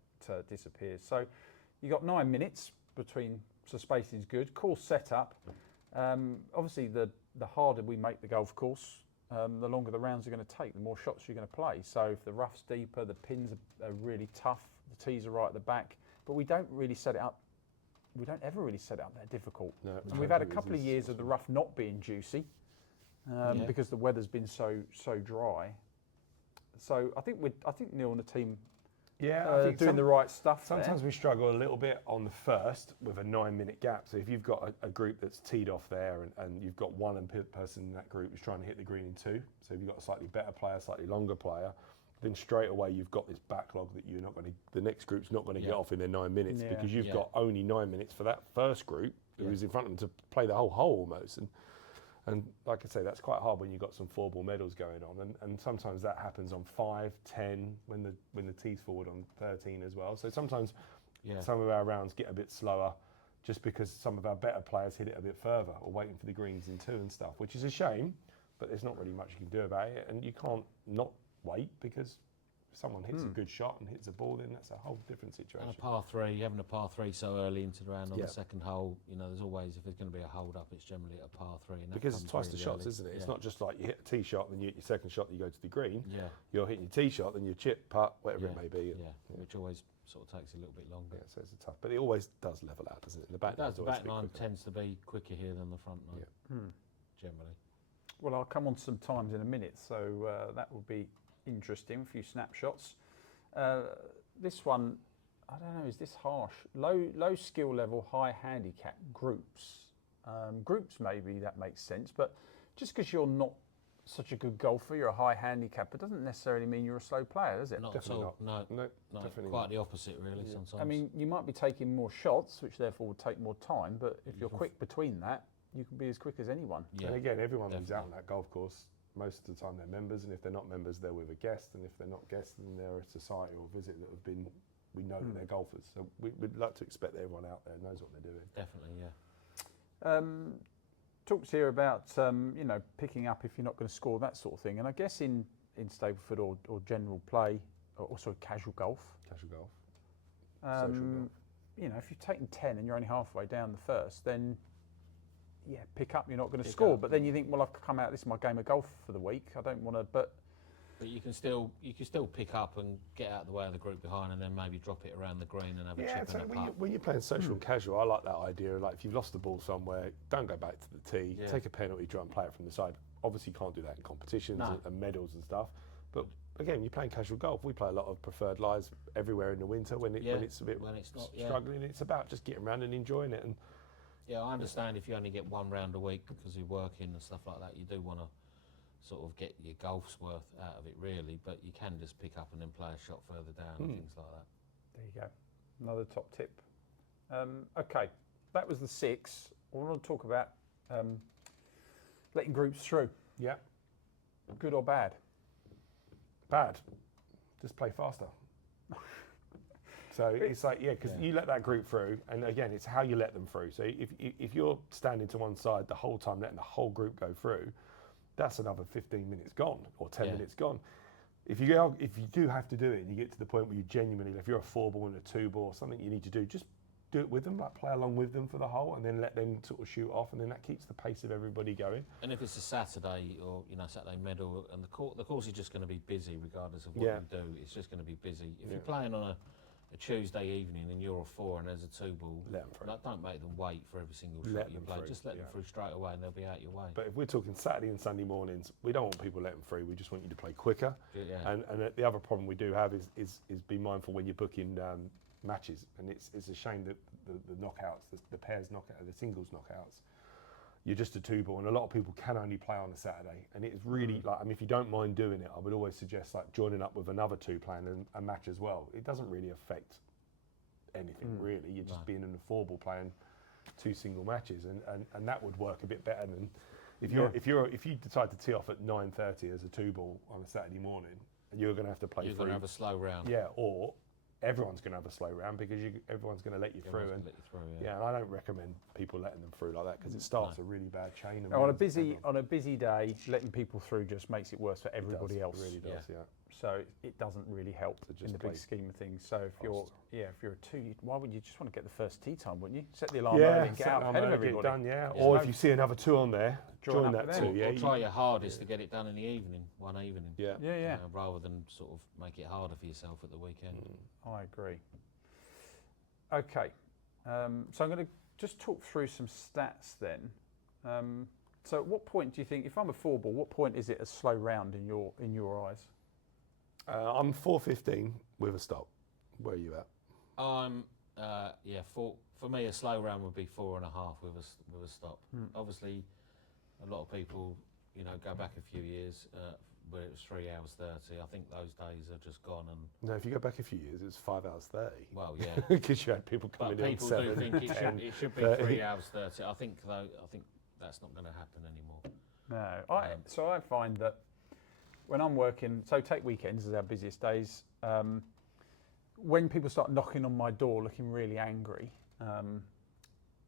disappears. So you got 9 minutes between, so spacing is good. Course setup. Obviously, the harder we make the golf course, the longer the rounds are going to take, the more shots you're going to play. So if the rough's deeper, the pins are really tough, the tees are right at the back, but we don't really set it up. We don't ever really set it up that difficult. No, and we've had a couple of years of the rough not being juicy because the weather's been so dry. So I think Neil and the team I think doing the right stuff. Sometimes we struggle a little bit on the first with a 9-minute gap. So if you've got a group that's teed off there and you've got one person in that group who's trying to hit the green in 2, so if you've got a slightly better player, slightly longer player, then straight away you've got this backlog that the next group's not going to get off in their 9 minutes because you've got only 9 minutes for that first group who's in front of them to play the whole hole almost. And like I say, that's quite hard when you've got some 4-ball medals going on. And sometimes that happens on 5, 10, when the tee's forward on 13 as well. So sometimes some of our rounds get a bit slower just because some of our better players hit it a bit further or waiting for the greens in 2 and stuff, which is a shame, but there's not really much you can do about it. And you can't not wait because if someone hits a good shot and hits a ball, then that's a whole different situation. And a par 3, having a par 3 so early into the round on the second hole, there's always, if there's going to be a hold up, it's generally a par 3. And because it's twice the shots, isn't it? It's not just like you hit a tee shot, then you hit your second shot, then you go to the green. Yeah. You're hitting your tee shot, then your chip, putt, whatever it may be. Which always sort of takes a little bit longer. Yeah, so it's tough, but it always does level out, doesn't it? The back nine tends to be quicker here than the front nine, generally. Well, I'll come on to some times in a minute, so that will be interesting. A few snapshots. This one, I don't know, is this harsh? Low skill level, high handicap groups. Groups, maybe that makes sense, but just because you're not such a good golfer, you're a high handicapper, doesn't necessarily mean you're a slow player, does it? Not Definitely at all. No, definitely quite not. the opposite, really. Sometimes. I mean, you might be taking more shots, which therefore would take more time, but if you're quick between that, you can be as quick as anyone. And again, everyone who's out on that golf course, most of the time they're members, and if they're not members, they're with a guest, and if they're not guests, then they're a society or visit that have been, we know that they're golfers. So we'd like to expect that everyone out there knows what they're doing. Definitely, yeah. Talks here about picking up if you're not going to score, that sort of thing. And I guess in Stableford or general play, or also casual golf. Casual golf. Social golf. If you've taken 10 and you're only halfway down the first, then pick up. You're not going to score. But then you think, well, I've come out. This is my game of golf for the week. I don't want to. But you can still pick up and get out of the way of the group behind, and then maybe drop it around the green and have a chip and a putt. When you're playing social and casual, I like that idea. Like if you've lost the ball somewhere, don't go back to the tee. Take a penalty, try and play it from the side. Obviously, you can't do that in competitions and medals and stuff. But again, you're playing casual golf. We play a lot of preferred lies everywhere in the winter when it's a bit struggling. It's about just getting around and enjoying it. And yeah, I understand if you only get one round a week because you're working and stuff like that, you do want to sort of get your golf's worth out of it, really. But you can just pick up and then play a shot further down and things like that. There you go. Another top tip. Okay, that was the 6. I want to talk about letting groups through. Yeah. Good or bad? Bad. Just play faster. So it's like, because you let that group through, and again, it's how you let them through. So if you're standing to one side the whole time, letting the whole group go through, that's another 15 minutes gone or 10 minutes gone. If you do have to do it, and you get to the point where you genuinely, if you're a 4-ball and a 2-ball or something you need to do, just do it with them, like play along with them for the hole, and then let them sort of shoot off, and then that keeps the pace of everybody going. And if it's a Saturday or Saturday medal, and the course is just going to be busy regardless of what you do. It's just going to be busy. If you're playing on a Tuesday evening and you're a 4 and there's a 2-ball, don't make them wait for every single shot you play. Just let them through straight away and they'll be out your way. But if we're talking Saturday and Sunday mornings, we don't want people letting through. We just want you to play quicker. And the other problem we do have is be mindful when you're booking matches. And it's a shame that the knockouts, the pairs knockout, the singles knockouts, you're just a 2-ball, and a lot of people can only play on a Saturday. And it's really if you don't mind doing it, I would always suggest joining up with another 2 playing a match as well. It doesn't really affect anything really. You're just being in a 4-ball playing 2 single matches, and that would work a bit better than if you decide to tee off at 9:30 as a 2-ball on a Saturday morning, and you're going to have to play. You're going to have a slow round. Yeah, or everyone's going to have a slow round because everyone's going to let you through. And and I don't recommend people letting them through like that because it starts a really bad chain. On a busy day, letting people through just makes it worse for everybody else. It really does, So it doesn't really help So just in the big play scheme of things. So if fast. you're a 2, why would you just want to get the first tee time, wouldn't you? Set the alarm Yeah, early and get out ahead of everybody. get it done, yeah. Yeah. Or No- if you see another 2 on there, Join join up that with too. them. Yeah, Or try your hardest to get it done in the evening, one evening. yeah. Yeah. Rather than sort of make it harder for yourself at the weekend. I agree. Okay, so I'm going to just talk through some stats then. So at what point do you think, if I'm a 4-ball, what point is it a slow round in your eyes? I'm 4:15 with a stop. Where are you at? I'm for me a slow round would be 4.5 with a stop. Obviously, a lot of people, go back a few years where it was 3 hours 30. I think those days are just gone. And No, if you go back a few years, it's 5 hours 30. well, yeah. Because you had people But coming in people 7, do think it 10, should be 30. 3 hours 30. I think that's not going to happen anymore. No, so I find that when I'm working, so take weekends as our busiest days, when people start knocking on my door looking really angry,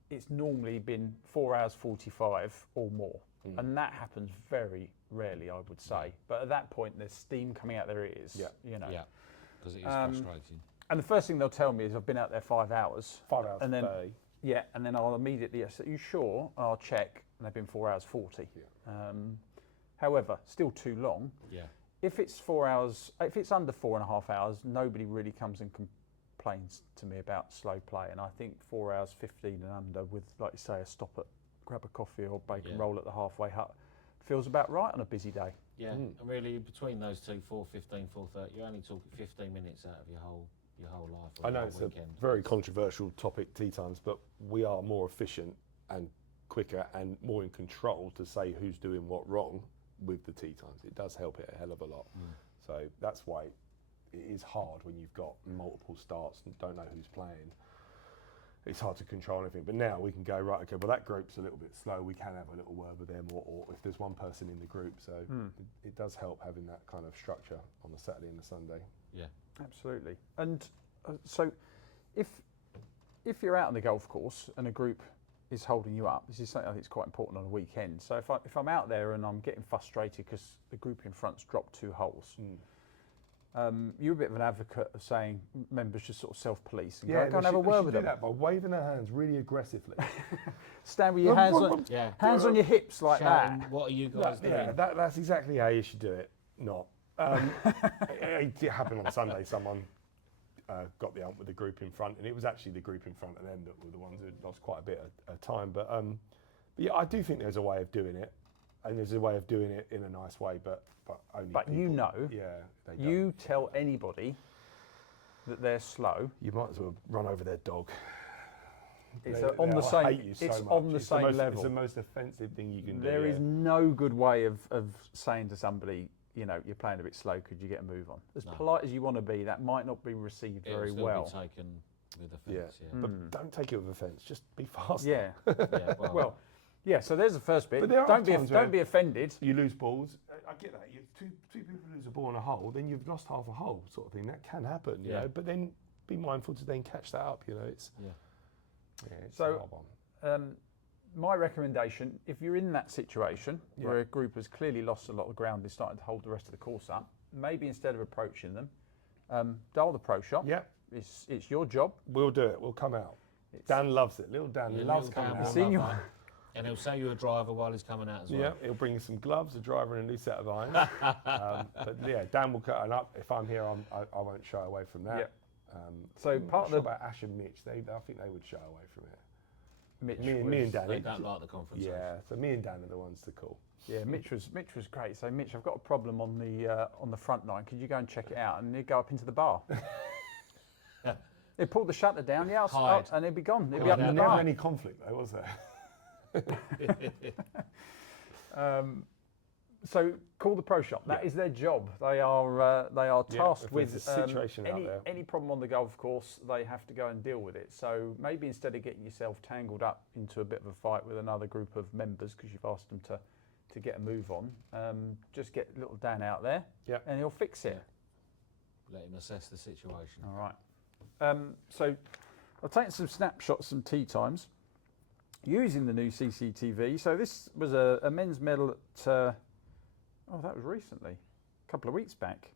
it's normally been 4 hours 45 or more. And that happens very rarely, I would say. But at that point, there's steam coming out their ears. Yeah. Yeah, because it is frustrating. And the first thing they'll tell me is I've been out there 5 hours. 5 hours And then 30. Yeah, and then I'll immediately say, "Are you sure?" I'll check, and they've been 4 hours 40. Yeah. However, still too long. Yeah. If it's 4 hours, if it's under 4.5 hours, nobody really comes and complains to me about slow play. And I think 4 hours 15 and under, with, like you say, a stop at grab a coffee or bacon roll at the halfway hut, feels about right on a busy day. Yeah, and really between those two, 4:15, 4:30, you're only talking 15 minutes out of your whole life. Or I know your it's weekend. a very controversial topic, tea times, but we are more efficient and quicker and more in control to say who's doing what wrong with the tea times. It does help it a hell of a lot. So that's why it is hard when you've got multiple starts and don't know who's playing. It's hard to control anything. But now we can go, right, okay, well, that group's a little bit slow. We can have a little word with them, or if there's one person in the group. So it does help having that kind of structure on the Saturday and the Sunday. Yeah. Absolutely. And so if you're out on the golf course and a group is holding you up, this is something I think is quite important on a weekend. So if I'm out there and I'm getting frustrated because the group in front's dropped 2 holes, you're a bit of an advocate of saying members should sort of self-police and go and have a word with them. That by waving their hands really aggressively. Stand with your hands on, hands on your hips like Shouting, that. what are you guys doing? Yeah, that's exactly how you should do it. Not. It happened on Sunday. Someone got the ump with the group in front, and it was actually the group in front of them that were the ones who had lost quite a bit of time. But yeah, I do think there's a way of doing it, and there's a way of doing it in a nice way, but only. But people, they don't. you tell anybody that they're slow. You might as well run over their dog. It's They'll on the same. hate you so It's much. on the same It's level. the most offensive thing you can do. There is no good way of saying to somebody, you're playing a bit slow. Could you get a move on? As polite as you want to be, that might not be received very well. It'll still be taken with offence. Yeah. But don't take it with offence. Just be fast. Yeah. Yeah, Well, yeah. So there's the first bit. But there are times where Don't be offended. You lose balls. I get that. Two people lose a ball in a hole, then you've lost half a hole, sort of thing. That can happen, you know. But then be mindful to then catch that up. It's it's a hard one. My recommendation, if you're in that situation where a group has clearly lost a lot of ground, is starting to hold the rest of the course up, maybe instead of approaching them, dial the pro shop. Yeah. It's your job. We'll do it. We'll come out. Dan loves it. Little Dan loves coming out. And he'll sell you a driver while he's coming out as well. Yeah, he'll bring you some gloves, a driver, and a new set of irons. But yeah, Dan will cut it up. If I'm here, I won't shy away from that. Yeah. So part of the about Ash and Mitch, I think they would shy away from it. Mitch Me and Dan. They don't like the confrontation. Yeah, so me and Dan are the ones to call. Yeah, Mitch was great. So Mitch, I've got a problem on the front line. Could you go and check it out? And he'd go up into the bar. He'd pull the shutter down, and he'd be gone. He'd be up in the Never bar. any conflict though, was there? So call the pro shop. That is their job. They are tasked with a situation out there. any problem on the golf course. They have to go and deal with it. So maybe instead of getting yourself tangled up into a bit of a fight with another group of members because you've asked them to get a move on, just get little Dan out there, and he'll fix it. Let him assess the situation. All right. So I've taken some snapshots and tee times using the new CCTV. So this was a men's medal at, that was recently, a couple of weeks back.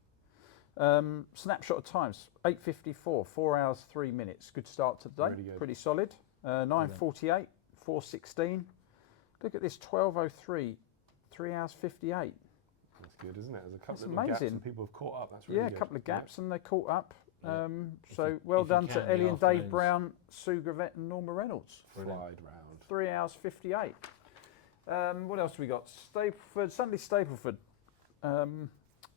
Snapshot of times, 8:54, 4 hours 3 minutes. Good start to the day, Really good. pretty solid. 9:48, 4:16. Look at this, 12:03, 3 hours 58. That's good, isn't it? There's a couple That's of little gaps amazing. and people have caught up. That's really Yeah, good. a couple of gaps and they caught up. Yeah. So If well you done can, to the Ellie and Dave afternoons. Brown, Sue Gravett and Norma Reynolds. Brilliant. Flied round. 3 hours 58. What else have we got? Sunday Stapleford.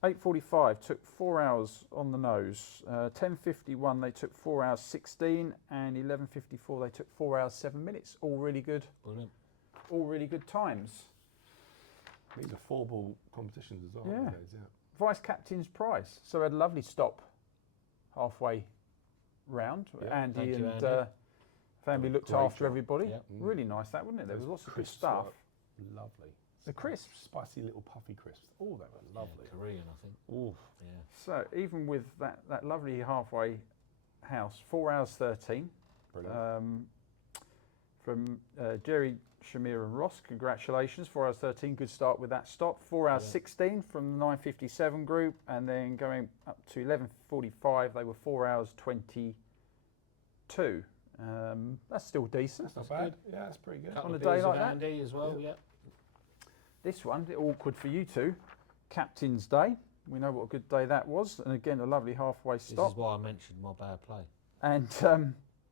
8:45 took 4 hours on the nose. 10:51 they took 4 hours 16, and 11:54 they took 4 hours 7 minutes. All really good. Brilliant. All really good times. These are 4-ball competitions as well. Yeah. Nowadays, yeah. Vice captain's prize. So we had a lovely stop halfway round. Yeah, Andy thank you, and Andy. family looked Great after job. everybody. Yep. Really nice that, wasn't it? There was Those lots of good crisps stuff. were Lovely. The crisps. Spicy little puffy crisps. Oh, they were lovely. Yeah, Korean, I think. Ooh. Yeah. So even with that lovely halfway house, 4 hours 13 Brilliant. from Jerry, Shamir and Ross, congratulations, 4 hours 13, good start with that stop. 4 hours Yeah. 16 from the 9:57 group, and then going up to 11:45 they were 4 hours 22. That's still decent. That's not That's bad. Yeah, that's pretty good. Couple On of a day beers like with that? Andy as well. Yeah. This one, a bit awkward for you two, Captain's Day. We know what a good day that was, and again a lovely halfway This stop. is why I mentioned my bad play. And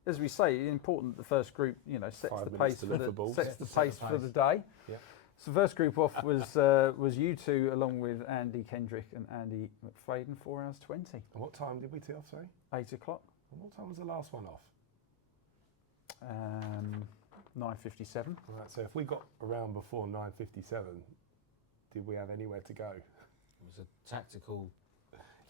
as we say, it's important that the first group, sets 5 the minutes pace to for lift the the ball. sets Set the the pace for the pace. day. Yeah. So the first group off was you two, along with Andy Kendrick and Andy McFadden, 4 hours 20, And what time did we tee off, sorry? 8 o'clock, And what time was the last one off? 9:57. Right, so if we got around before 9:57, did we have anywhere to go? It was a tactical.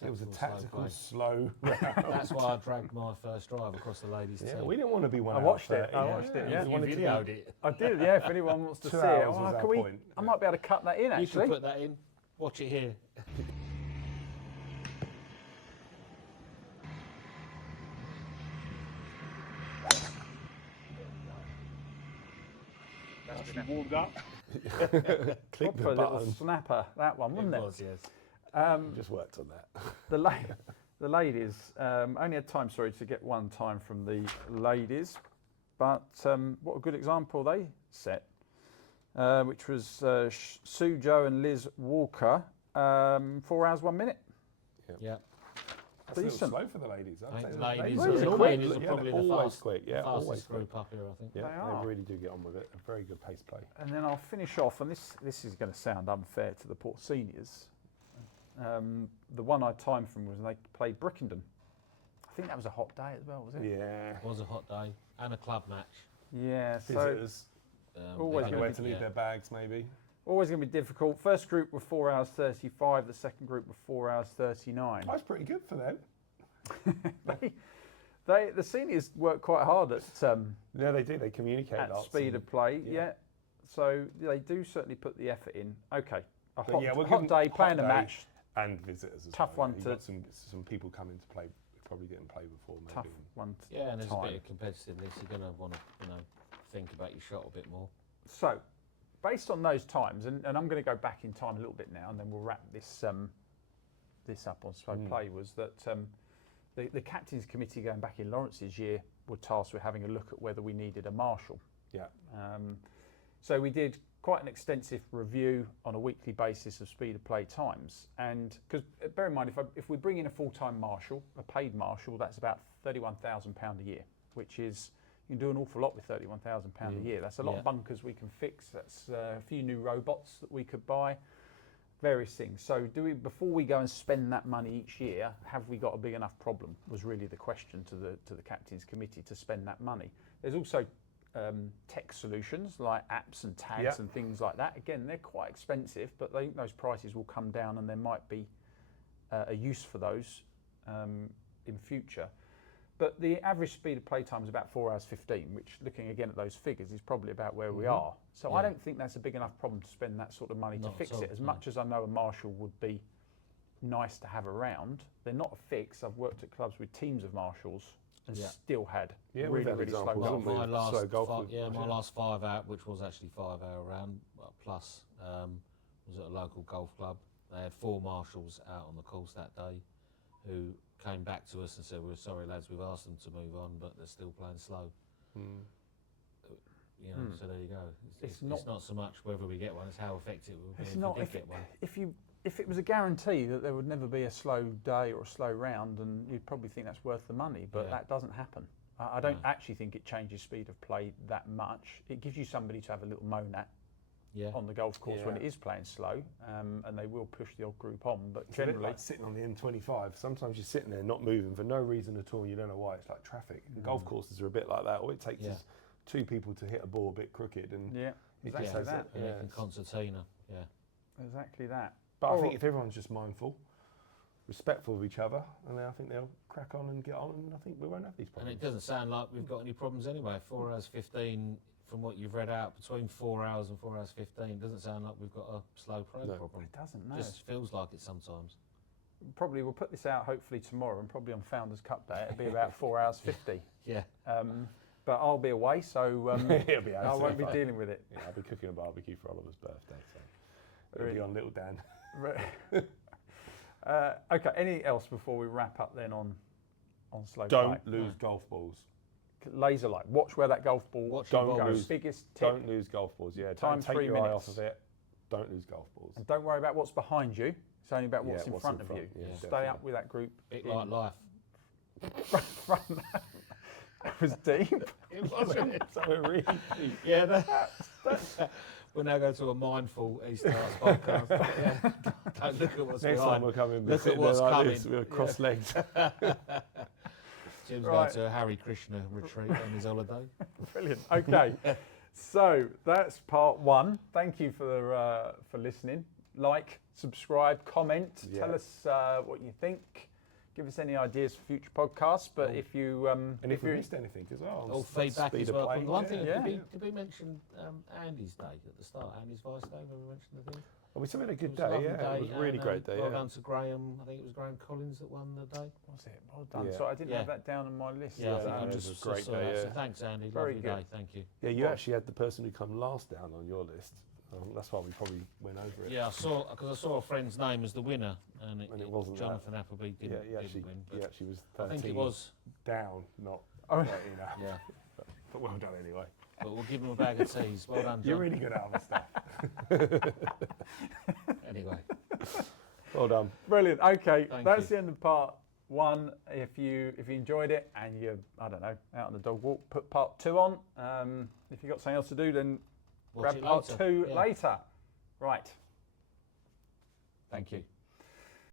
It was a slow tactical, play. slow That's why I dragged my first drive across the ladies' Yeah, team. we didn't want to be one I out watched of it, 30. I watched it, yeah. We You wanted to be- videoed it. I did, yeah. If anyone wants to 2 see it, hours was our can we? point. I might be able to cut that in You actually. can put that in. Watch it here. Warmed up. Click the Proper little button. snapper, that one, wasn't it? was, yes. Just worked on that. The ladies only had time, to get one time from the ladies, but what a good example they set, which was Sue, Joe, and Liz Walker, 4 hours 1 minute. Yeah. That's a little Decent. slow for the ladies. I I'd think say the the ladies Really? and the Quick. queens are Yeah, probably they're the always quick. Yeah, always fastest quick. group up here, I think. Yeah, They are. they really do get on with it. A very good pace play. And then I'll finish off, and this is going to sound unfair to the Port Seniors. The one I timed from was when they played Brickenden. I think that was a hot day as well, was it? Yeah. It was a hot day and a club match. Yeah, so Visitors, Always they gonna where be- to leave their bags, maybe. always going to be difficult. First group were 4 hours 35, the second group were 4 hours 39. That's pretty good for them. The seniors work quite hard at Yeah, they do. They communicate at lots. speed and- of play, yeah. yeah. So they do certainly put the effort in. Okay, a But hot, yeah, we'll hot give 'em day, playing hot a day match, and visitors as Tough well. one You've to- got some people coming to play, probably didn't play before, maybe. tough one. Yeah, and there's a time. bit of competitiveness. You're going to want to, think about your shot a bit more. So, based on those times, and I'm going to go back in time a little bit now, and then we'll wrap this up on slow play. Was that the captain's committee going back in Lawrence's year were tasked with having a look at whether we needed a marshal. Yeah. So we did quite an extensive review on a weekly basis of speed of play times, and because bear in mind, if we bring in a full-time marshal, a paid marshal, that's about £31,000 a year, which is, you can do an awful lot with £31,000 a year. That's a lot Yeah. of bunkers we can fix. That's a few new robots that we could buy, various things. So before we go and spend that money each year, have we got a big enough problem? Was really the question to the captain's committee to spend that money. There's also tech solutions like apps and tags Yeah. and things like that. Again, they're quite expensive, but I think those prices will come down, and there might be a use for those in future. But the average speed of play time is about 4 hours 15, which, looking again at those figures, is probably about where we are. So I Yeah. don't think that's a big enough problem to spend that sort of money Not to at fix all, it. As no. much as I know a marshal would be nice to have around, they're not a fix. I've worked at clubs with teams of marshals and Yeah. still had Yeah, we've really, had really slow examples, golf. haven't we? My last Slow golf fi- with- yeah, my yeah. last 5 out, which was actually 5 hour round plus, was at a local golf club. They had 4 marshals out on the course that day, who came back to us and said, "We're sorry, lads, we've asked them to move on, but they're still playing slow." You know, so there you go. It's not so much whether we get one; it's how effective it will be if we did get one. If it was a guarantee that there would never be a slow day or a slow round, then you'd probably think that's worth the money, but that doesn't happen. I don't actually think it changes speed of play that much. It gives you somebody to have a little moan at on the golf course when it is playing slow, and they will push the old group on. But It's generally, a bit like sitting on the M25. Sometimes you're sitting there not moving for no reason at all. You don't know why. It's like traffic. And golf courses are a bit like that. All it takes is two people to hit a ball a bit crooked, and exactly that. Concertina, exactly that. But I think if everyone's just mindful, respectful of each other, and then I think they'll crack on and get on, and I think we won't have these problems. And it doesn't sound like we've got any problems anyway. 4 hours 15, from what you've read out, between 4 hours and 4 hours 15, doesn't sound like we've got a slow play problem. It doesn't, no. Just feels like it sometimes. Probably we'll put this out hopefully tomorrow, and probably on Founders Cup Day it'll be about 4 hours 50. But I'll be away, so It'll be I won't be dealing with it. Yeah, I'll be cooking a barbecue for Oliver's birthday, so it'll be on Little Dan. Okay, anything else before we wrap up then on slow play? Don't lose golf balls. Laser light. Watch where that golf ball goes. Biggest tip. Don't lose golf balls. Yeah, Time don't take 3 your minutes. eye off of it. Don't lose golf balls. And don't worry about what's behind you. It's only about what's in front of you. Yeah, Stay definitely. up with that group. Bit like life. That was deep. It wasn't. So really deep. Yeah, we'll now go to a mindful Easter Arts podcast. Don't look at what's Next behind. time we'll come in. Look at what's coming. We're cross-legged. Jim's going to a Hare Krishna retreat on his holiday. Brilliant. Okay, so that's part 1. Thank you for listening. Like, subscribe, comment. Tell us what you think. Give us any ideas for future podcasts. But if you and if we missed anything as well, all feedback as well. playing, One thing, did we mention Andy's day at the start? Andy's Vice Day, when we mentioned the thing. Well, we still had a good It was a day. lovely Yeah, it was a really great day. Well done to Graham. I think it was Graham Collins that won the day. Was it? Well done. Yeah. So I didn't have that down on my list. Yeah, I think I it just was a great saw day, that. yeah. So thanks, Andy. Very Lovely good. day. Thank you. Yeah, you actually had the person who come last down on your list. That's why we probably went over it. Yeah, I saw a friend's name as the winner, and it wasn't Jonathan Appleby didn't, he actually, win. he But actually was I 13 think it was. down, not Oh. 13 up. Yeah, But well done anyway. but we'll give him a bag of teas. Well done, John. You're really good at other stuff. Anyway, Well done. Brilliant. Okay, Thank that's you. the end of part 1. If you enjoyed it and you're, I don't know, out on the dog walk, put part 2 on. If you've got something else to do, then watch grab it part later. 2 Yeah. later. Right. Thank you.